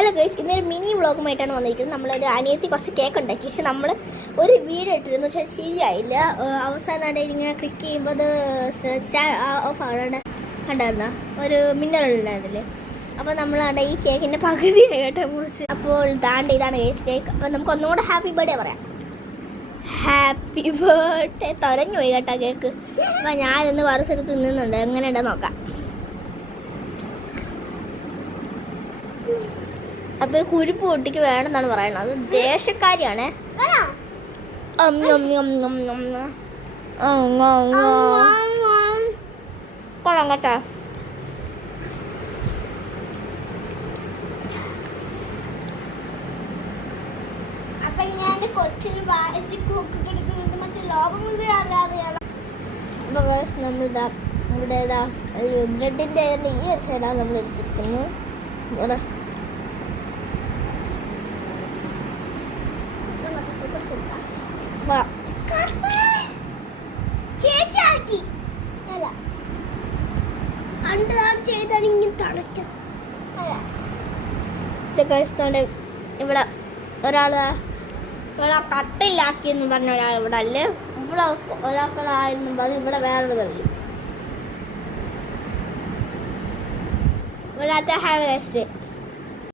Hello guys, ഇന്നൊരു mini വ്ളോഗുമായിട്ടാണ് വന്നിരിക്കുന്നത്. നമ്മളൊരു അനിയത്തി കുറച്ച് കേക്ക് ഉണ്ടാക്കി. പക്ഷെ നമ്മൾ ഒരു വീഡിയോ ഇട്ടിരുന്നു, പക്ഷേ ശരിയായില്ല. അവസാനം ഇങ്ങനെ ക്ലിക്ക് ചെയ്യുമ്പോൾ അത് ഓഫ് ആകാണ്ട് കണ്ടായിരുന്ന ഒരു മിന്നറുണ്ടായിരുന്നില്ലേ. അപ്പോൾ നമ്മളാണ്ട് ഈ കേക്കിൻ്റെ പകുതി കേട്ടെ മുറിച്ച്. അപ്പോൾ ഇതാണ് കേക്ക്. അപ്പോൾ നമുക്ക് ഒന്നുകൂടെ ഹാപ്പി ബർത്ത്ഡേ പറയാം. Happy birthday. തുരഞ്ഞു പോയി കേട്ടോ കേക്ക്. അപ്പോൾ ഞാനിന്ന് കുറച്ചെടുത്ത് തിന്നുന്നുണ്ട്, എങ്ങനെയുണ്ടെന്ന് നോക്കാം. അപ്പൊ കുരുപ്പ് പൊട്ടിക്ക് വേണമെന്നാണ് പറയുന്നത്. അത് ദേശക്കാരിയാണേ. കൊള്ളാം കേട്ടോ. അപ്പൊ ഞാൻ കൊച്ചിന് നമ്മളിതാ ഇവിടെ ബ്രെഡിന്റെ ഈ ഒരു സൈഡാണ് നമ്മൾ എടുത്തിരിക്കുന്നത്. ഇവിടെ ഒരാള് കട്ടയിലാക്കിയെന്ന് പറഞ്ഞ ഒരാൾ ഇവിടെ അല്ലേ. ഇവിടെ ഒരാൾക്കായിരുന്നു പറഞ്ഞു, ഇവിടെ വേറൊരു തള്ളി. ഇവിടെ ഹാവ് എ നൈസ് ഡേ.